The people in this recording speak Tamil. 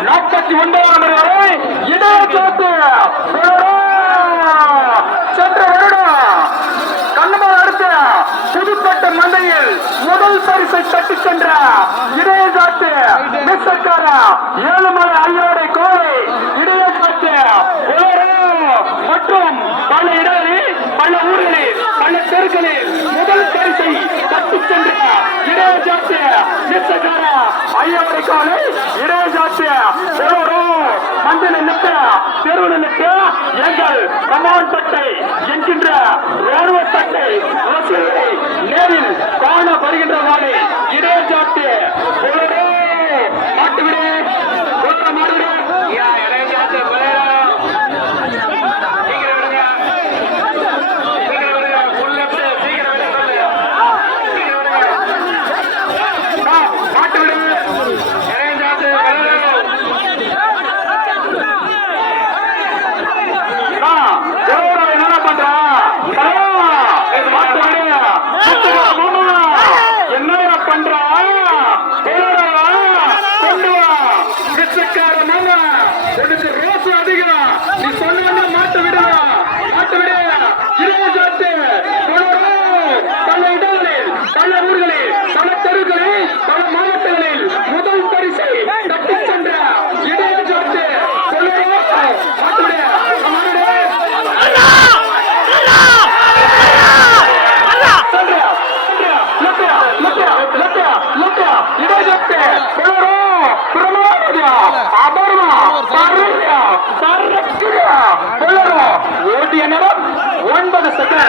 நாற்பத்தி ஒன்பதாம் வரை இடை சோத்து சென்ற வருடம் கண்ணமால் அடுத்த புதுப்பட்ட மந்தையில் முதல் பரிசை தட்டி சென்ற இடைய சாத்து மிஸ்ஸக்கார ஏழுமலை ஐயோடை கோவை இடைய சாத்து மற்றும் பல இடங்களில் பல ஊர்களில் பல தெருக்களில் முதல் பரிசை தட்டி சென்ற இடைய சாத்து மிஸ்ஸக்கார ஐயோடை கோவை இடைய சாத்து மஞ்சள் நிற்க தெருவில் நிற்க எங்கள் கொள்ளுடா, ஒன்பது செகண்ட்